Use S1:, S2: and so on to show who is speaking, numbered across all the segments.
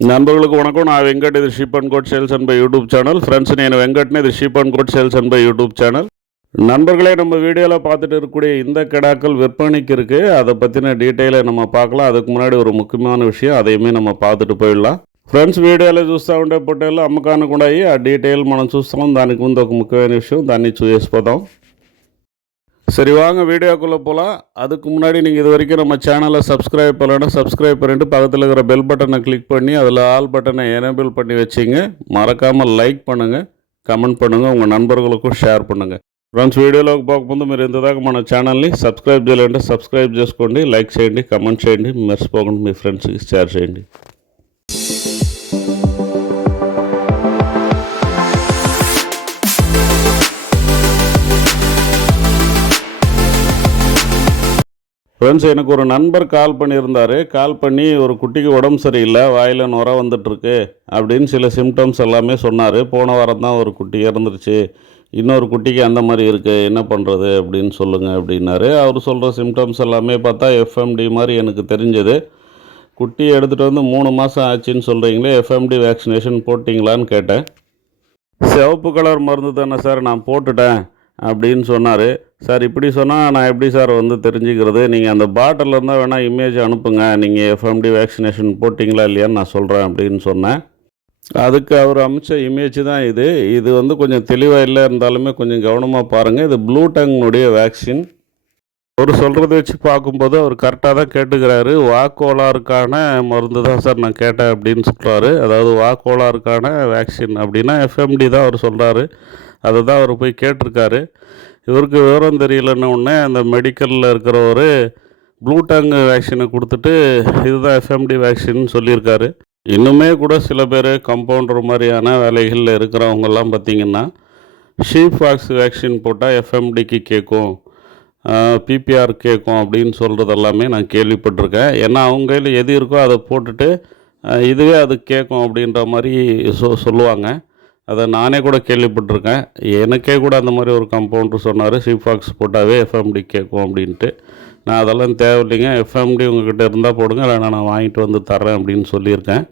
S1: நண்பர்களுக்கு వణకం நான் వెంకట్ ఇది sheep and goat sales and buy YouTube channel friends வெங்கட்னு இது sheep goat sales and buy YouTube channel. நண்பர்களே நம்ம வீடியோவில் பார்த்துட்டு இருக்கக்கூடிய இந்த கடாக்கள் விற்பனைக்கு இருக்குது அதை பற்றின டீட்டெயிலை நம்ம பார்க்கலாம். அதுக்கு முன்னாடி ஒரு முக்கியமான விஷயம் அதையுமே நம்ம பார்த்துட்டு పోయిడలాం ఫ్రెండ్స్ వీడియోలో చూస్తూ ఉండే పొట్టేళ్ళు అమ్మకానికి ஆ டீட்டெயில் డీటెయిల్ మనం చూస్తాం దానికి ముందు ఒక ముఖ్యమైన విషయం దాన్ని చూసేసిపోతాం சரி வாங்க வீடியோக்குள்ளே போகலாம் அதுக்கு முன்னாடி நீங்கள் இது வரைக்கும் நம்ம சேனலை சப்ஸ்கிரைப் பண்ணலன்னா சப்ஸ்கிரைப் பண்ணிட்டு பக்கத்தில் இருக்கிற பெல் பட்டனை கிளிக் பண்ணி அதில் ஆல் பட்டனை எனேபிள் பண்ணி வச்சிங்க. மறக்காமல் லைக் பண்ணுங்கள் కమెంట్ పండుగ ఉంగ నన్బర్గులకు షేర్ పండుగ ఫ్రెండ్స్ వీడియోలోకి పోకముందు మీరు ఇంతదాకా మన ఛానల్ని సబ్స్క్రైబ్ చేయాలంటే సబ్స్క్రైబ్ చేసుకోండి లైక్ చేయండి కమెంట్ చేయండి మర్చిపోకుండా మీ ఫ్రెండ్స్కి షేర్ చేయండి ஃப்ரெண்ட்ஸ் எனக்கு ஒரு நண்பர் கால் பண்ணியிருந்தார். கால் பண்ணி ஒரு குட்டிக்கு உடம்பு சரியில்லை வாயில் நுர வந்துட்டுருக்கு அப்படின்னு சில சிம்டம்ஸ் எல்லாமே சொன்னார். போன வாரம் தான் ஒரு குட்டி இறந்துருச்சு. இன்னொரு குட்டிக்கு அந்த மாதிரி இருக்குது என்ன பண்ணுறது அப்படின்னு சொல்லுங்கள் அப்படின்னாரு. அவர் சொல்கிற சிம்டம்ஸ் எல்லாமே பார்த்தா எஃப்எம்டி மாதிரி எனக்கு தெரிஞ்சது. குட்டி எடுத்துகிட்டு வந்து மூணு மாதம் ஆச்சுன்னு சொல்கிறீங்களே எஃப்எம்டி வேக்சினேஷன் போட்டிங்களான்னு கேட்டேன். சிவப்பு கலர் மருந்து தானே சார் நான் போட்டுட்டேன் அப்படின்னு சொன்னார். சார் இப்படி சொன்னால் நான் எப்படி சார் வந்து தெரிஞ்சுக்கிறது? நீங்கள் அந்த பாட்டில் இருந்தால் வேணால் இமேஜ் அனுப்புங்க. நீங்கள் எஃப்எம்டி வேக்சினேஷன் போட்டிங்களா இல்லையான்னு நான் சொல்கிறேன் அப்படின்னு சொன்னேன். அதுக்கு அவர் அமைச்ச இமேஜ் தான் இது. இது வந்து கொஞ்சம் தெளிவாக இல்லை இருந்தாலுமே கொஞ்சம் கவனமாக பாருங்கள் இது ப்ளூ டங்னுடைய வேக்சின் அவர் சொல்கிறத வச்சு பார்க்கும்போது அவர் கரெக்டாக தான் கேட்டுக்கிறாரு. வாக்கோளாருக்கான மருந்து தான் சார் நான் கேட்டேன் அப்படின்னு சொல்கிறாரு அதாவது வாக்கோளாருக்கான வேக்சின் அப்படின்னா எஃப்எம்டி தான் அவர் சொல்கிறாரு அதை தான் அவர் போய் கேட்டிருக்காரு. இவருக்கு விவரம் தெரியலன்னு உடனே அந்த மெடிக்கலில் இருக்கிறவர் ப்ளூ டங் வேக்சினை கொடுத்துட்டு இதுதான் எஃப்எம்டி வேக்சின்னு சொல்லியிருக்காரு. இன்னுமே கூட சில பேர் கம்பவுண்டர் மாதிரியான வேலைகளில் இருக்கிறவங்கெல்லாம் பார்த்திங்கன்னா ஷீப் வாக்ஸ் வேக்சின் போட்டால் எஃப்எம்டிக்கு கேட்கும் பிபிஆர் கேட்கும் அப்படின்னு சொல்கிறது எல்லாமே நான் கேள்விப்பட்டிருக்கேன். ஏன்னா அவங்க கையில் எது இருக்கோ அதை போட்டுட்டு இதுவே அது கேட்கும் அப்படின்ற மாதிரி சொ சொல்லுவாங்க. அதை நானே கூட கேள்விப்பட்டிருக்கேன். எனக்கே கூட அந்த மாதிரி ஒரு கம்பவுண்டர் சொன்னார் சிஃபாக்ஸ் போட்டாவே எஃப்எம்டி கேட்கும் அப்படின்ட்டு. நான் அதெல்லாம் தேவையில்லைங்க. எஃப்எம்டி உங்ககிட்ட இருந்தால் போடுங்க இல்லைனா நான் வாங்கிட்டு வந்து தர்றேன் அப்படின்னு சொல்லியிருக்கேன்.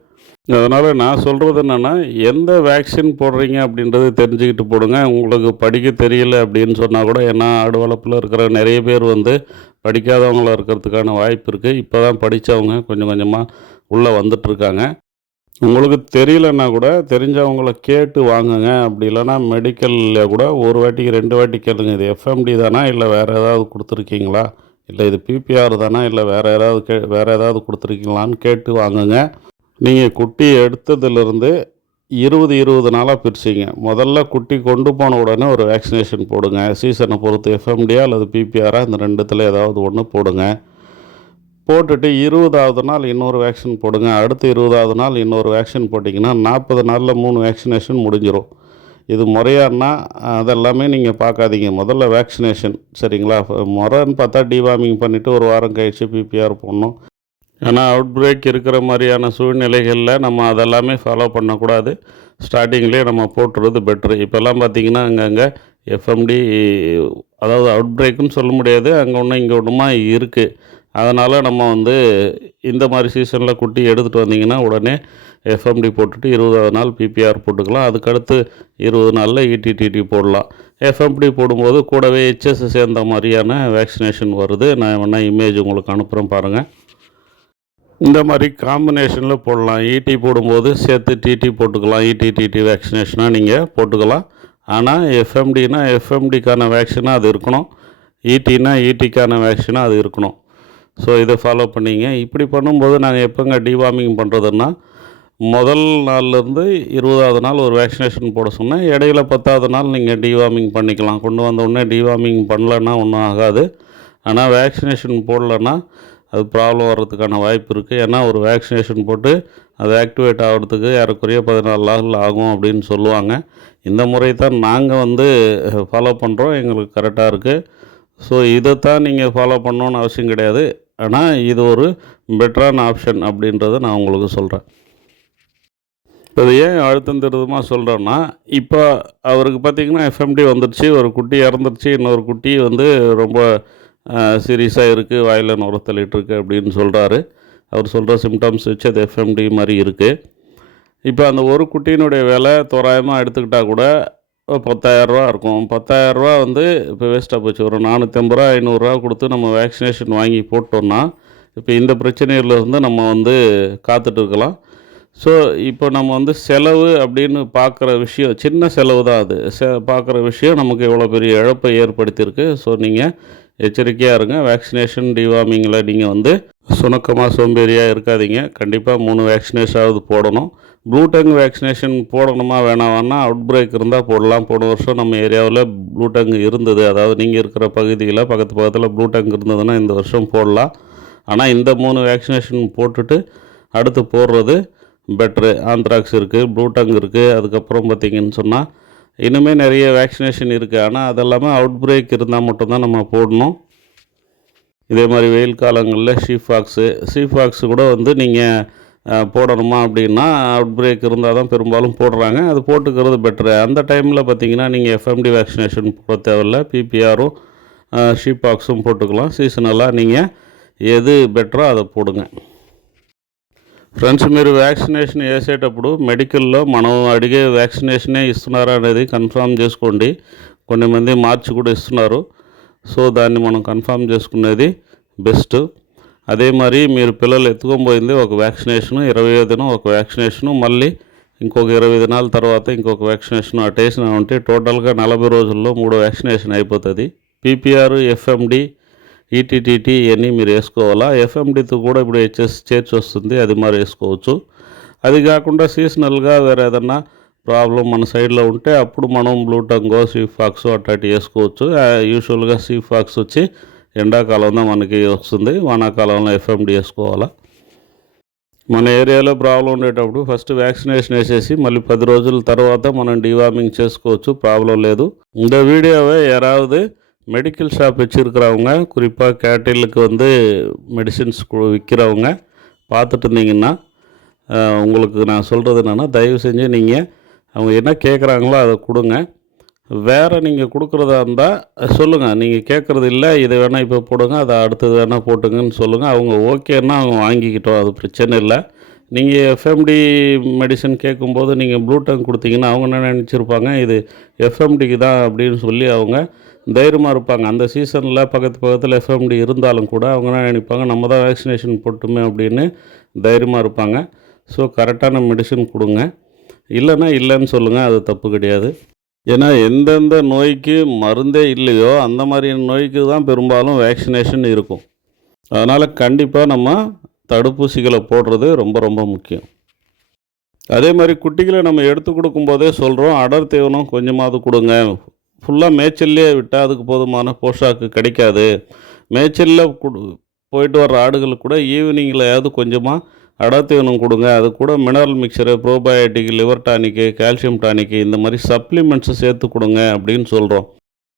S1: அதனால் நான் சொல்கிறது என்னென்னா எந்த வேக்சின் போடுறீங்க அப்படின்றது தெரிஞ்சுக்கிட்டு போடுங்க. உங்களுக்கு படிக்க தெரியல அப்படின்னு சொன்னால் கூட ஏன்னா ஆடு வளர்ப்பில் இருக்கிற நிறைய பேர் வந்து படிக்காதவங்களாக இருக்கிறதுக்கான வாய்ப்பு இருக்குது இப்போ தான் படித்தவங்க கொஞ்சம் கொஞ்சமாக உள்ளே வந்துட்டுருக்காங்க உங்களுக்கு தெரியலன்னா கூட தெரிஞ்சவங்கள கேட்டு வாங்குங்க. அப்படி இல்லைன்னா மெடிக்கலில் கூட ஒரு வாட்டிக்கு ரெண்டு வாட்டி கேளுங்க. இது எஃப்எம்டி தானா இல்லை வேறு ஏதாவது கொடுத்துருக்கீங்களா? இல்லை இது பிபிஆர் தானா? இல்லை வேறு ஏதாவது கே வேறு ஏதாவது கொடுத்துருக்கீங்களான்னு கேட்டு வாங்குங்க. நீங்கள் குட்டி எடுத்ததுலேருந்து இருபது இருபது நாளாக பிரிச்சிங்க. முதல்ல குட்டி கொண்டு போன உடனே ஒரு வேக்சினேஷன் போடுங்க. சீசனை பொறுத்து எஃப்எம்டியா அல்லது பிபிஆரா இந்த ரெண்டுத்தில் ஏதாவது ஒன்று போடுங்க. போட்டுட்டு இருபதாவது நாள் இன்னொரு வேக்சின் போடுங்க. அடுத்து இருபதாவது நாள் இன்னொரு வேக்சின் போட்டிங்கன்னா நாற்பது நாளில் மூணு வேக்சினேஷன் முடிஞ்சிடும் இது முறையானா அதெல்லாமே நீங்கள் பார்க்காதீங்க. முதல்ல வேக்சினேஷன் சரிங்களா? முறைன்னு பார்த்தா டிவார்மிங் பண்ணிவிட்டு ஒரு வாரம் கழிச்சு பிபிஆர் போடணும். ஏன்னா அவுட் பிரேக் இருக்கிற மாதிரியான சூழ்நிலைகளில் நம்ம அதெல்லாமே ஃபாலோ பண்ணக்கூடாது. ஸ்டார்டிங்லேயே நம்ம போட்டுறது பெட்ரு இப்போல்லாம் பார்த்தீங்கன்னா அங்கங்கே எஃப்எம்டி அதாவது அவுட் பிரேக்குன்னு சொல்ல முடியாது. அங்கே ஒன்று இங்கே ஒன்றுமா இருக்குது அதனால் நம்ம வந்து இந்த மாதிரி சீசனில் குட்டி எடுத்துகிட்டு வந்தீங்கன்னா உடனே எஃப்எம்டி போட்டுட்டு இருபதாவது நாள் பிபிஆர் போட்டுக்கலாம். அதுக்கடுத்து இருபது நாளில் இடிடிடி போடலாம். எஃப்எம்டி போடும்போது கூடவே ஹெச்எஸ் சேர்ந்த மாதிரியான வேக்சினேஷன் வருது. நான் வேணால் இமேஜ் உங்களுக்கு அனுப்புகிறேன் பாருங்கள் இந்த மாதிரி காம்பினேஷனில் போடலாம். ஈடி போடும்போது சேர்த்து டிடி போட்டுக்கலாம். ஈடி டிடி வேக்சினேஷனாக நீங்கள் போட்டுக்கலாம். ஆனால் எஃப்எம்டினா எஃப்எம்டிக்கான வேக்சினாக அது இருக்கணும். ஈடினா ஈடிக்கான வேக்சினாக அது இருக்கணும். ஸோ இதை ஃபாலோ பண்ணிங்க. இப்படி பண்ணும்போது நாங்கள் எப்போங்க டிவார்மிங் பண்ணுறதுன்னா முதல் நாள்லேருந்து இருபதாவது நாள் ஒரு வேக்சினேஷன் போட சொன்னேன் இடையில பத்தாவது நாள் நீங்கள் டிவார்மிங் பண்ணிக்கலாம். கொண்டு வந்தோடனே டிவார்மிங் பண்ணலன்னா ஒன்றும் ஆகாது. ஆனால் வேக்சினேஷன் போடலன்னா அது ப்ராப்ளம் வர்றதுக்கான வாய்ப்பு இருக்குது ஏன்னா ஒரு வேக்சினேஷன் போட்டு அது ஆக்டிவேட் ஆகிறதுக்கு ஏறக்குறைய பதினாலு நாள் ஆகும் அப்படின்னு சொல்லுவாங்க. இந்த முறை தான் நாங்கள் வந்து ஃபாலோ பண்ணுறோம் எங்களுக்கு கரெக்டாக இருக்குது ஸோ இதைத்தான் நீங்கள் ஃபாலோ பண்ணணுன்னு அவசியம் கிடையாது. ஆனால் இது ஒரு பெட்டரான ஆப்ஷன் அப்படின்றத நான் உங்களுக்கு சொல்கிறேன் இப்போ அது ஏன் அழுத்தம் திருத்தமாக சொல்கிறேன்னா இப்போ அவருக்கு பார்த்திங்கன்னா எஃப்எம்டி வந்துடுச்சு ஒரு குட்டி இறந்துருச்சு இன்னொரு குட்டி வந்து ரொம்ப சீரியஸாக இருக்குது வாயில் நுரத்தலிட்டு இருக்கு அப்படின்னு சொல்கிறாரு அவர் சொல்கிற சிம்டம்ஸ் வச்சு அது எஃப்எம்டி மாதிரி இருக்குது இப்போ அந்த ஒரு குட்டியினுடைய வேலை தோராயமாக எடுத்துக்கிட்டால் கூட பத்தாயிரரூவா இருக்கும். பத்தாயிரரூவா வந்து இப்போ வேஸ்ட்டாக போச்சு. ஒரு நானூற்றம்பது ரூபா ஐநூறுரூவா கொடுத்து நம்ம வேக்சினேஷன் வாங்கி போட்டோம்னா இப்போ இந்த பிரச்சனையிலேருந்து நம்ம வந்து காத்துட்டு இருக்கலாம். ஸோ இப்போ நம்ம வந்து செலவு அப்படின்னு பார்க்குற விஷயம் சின்ன செலவு தான் அது. செ பார்க்குற விஷயம் நமக்கு எவ்வளோ பெரிய இழப்பை ஏற்படுத்தியிருக்கு. ஸோ நீங்கள் எச்சரிக்கையாக இருங்க. வேக்சினேஷன் டிவார்மிங்கில் நீங்கள் வந்து சுணக்கமாக சோம்பேறியாக இருக்காதீங்க. கண்டிப்பாக மூணு வேக்சினேஷனாவது போடணும். ப்ளூ ப்ளூடங் வேக்சினேஷன் போடணுமா வேணாம்னா அவுட் பிரேக் இருந்தால் போடலாம். போன வருஷம் நம்ம ஏரியாவில் ப்ளூ ப்ளூடங் இருந்தது. அதாவது நீங்கள் இருக்கிற பகுதியில் பக்கத்து பக்கத்தில் ப்ளூ ப்ளூடங் இருந்ததுன்னா இந்த வருஷம் போடலாம். ஆனால் இந்த மூணு வேக்சினேஷன் போட்டுட்டு அடுத்து போடுறது பெட்ரு ஆந்த்ராக்ஸ் இருக்குது ப்ளூ ப்ளூடங் இருக்குது அதுக்கப்புறம் பார்த்திங்கன்னு சொன்னால் இன்னுமே நிறைய வேக்சினேஷன் இருக்குது ஆனால் அதெல்லாமே அவுட் பிரேக் இருந்தால் மட்டும்தான் நம்ம போடணும். இதே மாதிரி வெயில் காலங்களில் ஷீஃபாக்ஸு ஷீஃபாக்ஸ் கூட வந்து நீங்கள் போடணுமா அப்படின்னா அவுட் பிரேக் இருந்தால் தான் பெரும்பாலும் போடுறாங்க. அது போட்டுக்கிறது பெட்ரு அந்த டைமில் பார்த்திங்கன்னா நீங்கள் எஃப்எம்டி வேக்சினேஷன் போட தேவையில்ல. பிபிஆரும் ஷீபாக்ஸும் போட்டுக்கலாம். சீசனலாக நீங்கள் எது பெட்டரோ அதை போடுங்க. ஃப்ரெண்ட்ஸ் మీరు வேக்சினேஷன் ஏசேட்டப்பு மெடிக்கலில் మనం అడిగే வேக்சினேஷனே ఇస్తున్నారా అనేది కన్ఫర్మ్ చేసుకోండి కొన్ని మంది మార్చి కూడా ఇస్తున్నారు సో దాన్ని మనం కన్ఫర్మ్ చేసుకునేది బెస్ట్. అదే మరి మీరు పిల్లలు ఎత్తుకొని పోయింది ఒక వ్యాక్సినేషన్ ఇరవై దినం ఒక వ్యాక్సినేషన్ మళ్ళీ ఇంకొక ఇరవై దినాల తర్వాత ఇంకొక వ్యాక్సినేషన్ అటు ఉంటే టోటల్గా నలభై రోజుల్లో మూడో వ్యాక్సినేషన్ అయిపోతుంది. పీపీఆర్ ఎఫ్ఎండి ఈటీటీటీ ఇవన్నీ మీరు వేసుకోవాలా? ఎఫ్ఎండితో కూడా ఇప్పుడు హెచ్ఎస్ చేర్చి వస్తుంది అది మరి వేసుకోవచ్చు. అది కాకుండా సీజనల్గా వేరే ఏదన్నా ప్రాబ్లం మన సైడ్లో ఉంటే అప్పుడు మనం బ్లూటంగో సీఫాక్స్ అట్లాంటి వేసుకోవచ్చు యూజువల్గా సీఫాక్స్ వచ్చి ఎండాకాలంలో మనకి వస్తుంది వానాకాలంలో ఎఫ్ఎండి వేసుకోవాలా మన ఏరియాలో ప్రాబ్లం ఉండేటప్పుడు ఫస్ట్ వ్యాక్సినేషన్ వేసేసి మళ్ళీ పది రోజుల తర్వాత మనం డివార్మింగ్ చేసుకోవచ్చు ప్రాబ్లం లేదు இந்த வீடியோவை யாராவது மெடிக்கல் ஷாப் வச்சுருக்கிறவங்க குறிப்பாக கேட்டிலுக்கு வந்து மெடிசின்ஸ் விற்கிறவங்க பார்த்துட்டு இருந்தீங்கன்னா அஹ், உங்களுக்கு நான் சொல்கிறது என்னென்னா தயவு செஞ்சு நீங்கள் அவங்க என்ன கேட்குறாங்களோ அதை கொடுங்க. வேறு நீங்கள் கொடுக்குறதா இருந்தால் சொல்லுங்கள் நீங்கள் கேட்குறது இல்லை இதை வேணால் இப்போ போடுங்க அதை அடுத்தது வேணால் போட்டுங்கன்னு சொல்லுங்கள் அவங்க ஓகேன்னா அவங்க வாங்கிக்கிட்டோம் அது பிரச்சனை இல்லை. நீங்கள் எஃப்எம்டி மெடிசன் கேட்கும்போது நீங்கள் ப்ளூடங் கொடுத்தீங்கன்னா அவங்க என்ன நினச்சிருப்பாங்க? இது எஃப்எம்டிக்கு தான் அப்படின்னு சொல்லி அவங்க தைரியமாக இருப்பாங்க. அந்த சீசனில் பக்கத்து பக்கத்தில் எஃப்எம்டி இருந்தாலும் கூட அவங்க என்ன நினைப்பாங்க? நம்ம தான் வேக்சினேஷன் போட்டுமே அப்படின்னு தைரியமாக இருப்பாங்க. ஸோ கரெக்டான மெடிசன் கொடுங்க. இல்லைன்னா இல்லைன்னு சொல்லுங்கள் அது தப்பு கிடையாது. ஏன்னா எந்தெந்த நோய்க்கு மருந்தே இல்லையோ அந்த மாதிரியான நோய்க்கு தான் பெரும்பாலும் வேக்சினேஷன் இருக்கும். அதனால் கண்டிப்பாக நம்ம தடுப்பூசிகளை போடுறது ரொம்ப ரொம்ப முக்கியம். அதே மாதிரி குட்டிகளை நம்ம எடுத்து கொடுக்கும்போதே சொல்கிறோம் அடர் தீவனம் கொஞ்சமாவது கொடுங்க. ஃபுல்லாக மேய்ச்சல்லே விட்டால் அதுக்கு போதுமான போஷாக்கு கிடைக்காது. மேய்ச்சலில் கொடு போயிட்டு வர்ற ஆடுகளுக்கு கூட ஈவினிங்கில் ஏதாவது கொஞ்சமாக அடர் கொடுங்க. அது கூட mineral mixture probiotic liver tonic calcium tonic இந்த மாதிரி சப்ளிமெண்ட்ஸு சேர்த்து கொடுங்க அப்படின்னு சொல்கிறோம்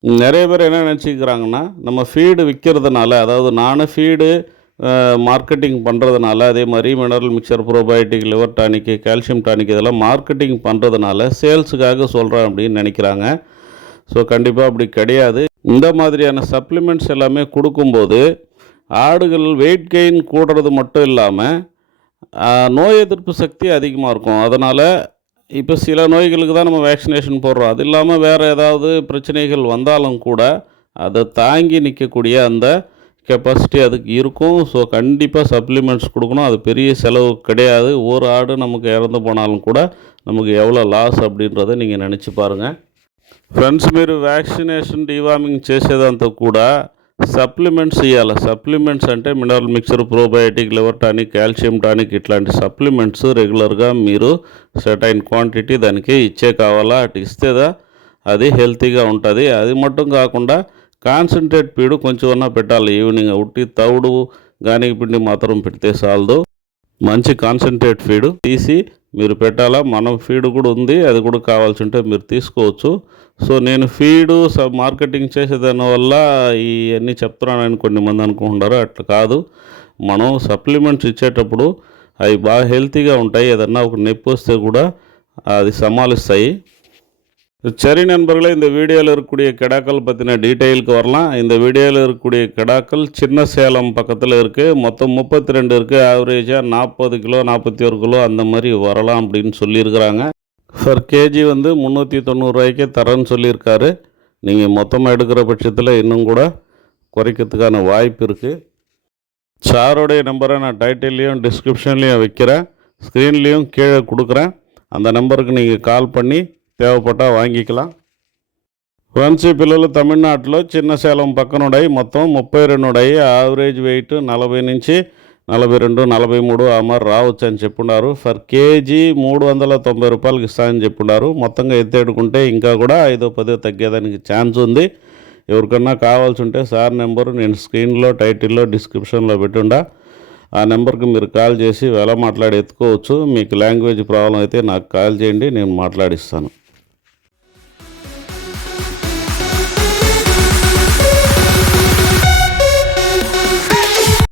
S1: நிறைய பேர் என்ன நினச்சிக்கிறாங்கன்னா நம்ம ஃபீடு விற்கிறதுனால அதாவது நானும் ஃபீடு மார்க்கெட்டிங் பண்ணுறதுனால அதே மாதிரி mineral mixture probiotic liver tonic calcium tonic இதெல்லாம் மார்க்கெட்டிங் பண்ணுறதுனால சேல்ஸுக்காக சொல்கிறேன் அப்படின்னு நினைக்கிறாங்க. ஸோ கண்டிப்பாக அப்படி கிடையாது. இந்த மாதிரியான சப்ளிமெண்ட்ஸ் எல்லாமே கொடுக்கும்போது ஆடுகள் வெயிட் கெயின் கூடுறது மட்டும் இல்லாமல் நோய் எதிர்ப்பு சக்தி அதிகமாக இருக்கும் அதனால் இப்போ சில நோய்களுக்கு தான் நம்ம வேக்சினேஷன் போடுறோம் அது இல்லாமல் வேறு ஏதாவது பிரச்சனைகள் வந்தாலும் கூட அதை தாங்கி நிற்கக்கூடிய அந்த கெப்பாசிட்டி அதுக்கு இருக்கும் ஸோ கண்டிப்பாக சப்ளிமெண்ட்ஸ் கொடுக்கணும் அது பெரிய செலவு கிடையாது ஒரு ஆடு நமக்கு இறந்து போனாலும் கூட நமக்கு எவ்வளோ லாஸ் அப்படின்றத நீங்கள் நினச்சி பாருங்கள் ఫ్రెండ్స్ మీరు వ్యాక్సినేషన్ డివార్మింగ్ చేసేదంతా కూడా సప్లిమెంట్స్ ఇవ్వాలి సప్లిమెంట్స్ అంటే mineral mixture probiotic liver tonic calcium tonic ఇట్లాంటి సప్లిమెంట్స్ రెగ్యులర్గా మీరు సెటైన్ క్వాంటిటీ దానికి ఇచ్చే కావాలా? అటు ఇస్తేదా? అది హెల్తీగా ఉంటుంది. అది మట్టుం కాకుండా కాన్సన్ట్రేట్ పీడు కొంచెం పెట్టాలి. ఈవినింగ్ ఉట్టి తవుడు గానిక పిండి మాత్రం పెడితే చాలదు మంచి కాన్సన్ట్రేట్ ఫీడ్ తీసి మీరు పెట్టాలా? మనం ఫీడ్ కూడా ఉంది అది కూడా కావాల్సి ఉంటే మీరు తీసుకోవచ్చు. సో నేను ఫీడు స మార్కెటింగ్ చేసేదాని వల్ల ఇవన్నీ చెప్తున్నానని కొన్ని మంది అనుకుంటున్నారు అట్లా కాదు. మనం సప్లిమెంట్స్ ఇచ్చేటప్పుడు అవి బాగా హెల్తీగా ఉంటాయి. ఏదన్నా ఒక నొప్పి వస్తే కూడా అది సమాలిస్తాయి. சரி நண்பர்களே இந்த வீடியோவில் இருக்கக்கூடிய கிடாக்கள் பற்றின டீட்டெயிலுக்கு வரலாம். இந்த வீடியோவில் இருக்கக்கூடிய கிடாக்கள் சின்ன சேலம் பக்கத்தில் இருக்குது மொத்தம் முப்பத்தி ரெண்டு இருக்குது ஆவரேஜாக நாற்பது கிலோ நாற்பத்தி ஒரு கிலோ அந்த மாதிரி வரலாம் அப்படின்னு சொல்லியிருக்கிறாங்க. ஃபர் கேஜி வந்து முந்நூற்றி தொண்ணூறுரூவாய்க்கே தரேன்னு சொல்லியிருக்காரு. நீங்கள் மொத்தமாக எடுக்கிற பட்சத்தில் இன்னும் கூட குறைக்கிறதுக்கான வாய்ப்பு இருக்குது சாருடைய நம்பரை நான் டைட்டில்லையும் டிஸ்கிரிப்ஷன்லேயும் வைக்கிறேன். ஸ்க்ரீன்லேயும் கீழே கொடுக்குறேன். அந்த நம்பருக்கு நீங்கள் கால் பண்ணி தேவைப்பட்டால் వాంగికలా. వంశీ పిల్లలు తమిళనాడులో చిన్న పక్కన పక్కనుడై మొత్తం ముప్పై రెండు రెండుడై యావరేజ్ వెయిట్ నలభై నుంచి నలభై రెండు నలభై మూడు ఆ మరి రావచ్చు అని చెప్పున్నారు ఫర్ కేజీ మూడు వందల తొంభై రూపాయలకి ఇస్తానని చెప్పున్నారు మొత్తంగా ఎత్తేడుకుంటే ఇంకా కూడా ఐదో పదో తగ్గేదానికి ఛాన్స్ ఉంది. ఎవరికన్నా కావాల్సి ఉంటే సార్ నెంబరు నేను స్క్రీన్లో టైటిల్లో డిస్క్రిప్షన్లో పెట్టుండా. ఆ నెంబర్కి మీరు కాల్ చేసి ఎలా మాట్లాడి ఎత్తుకోవచ్చు మీకు లాంగ్వేజ్ ప్రాబ్లం అయితే నాకు కాల్ చేయండి నేను మాట్లాడిస్తాను.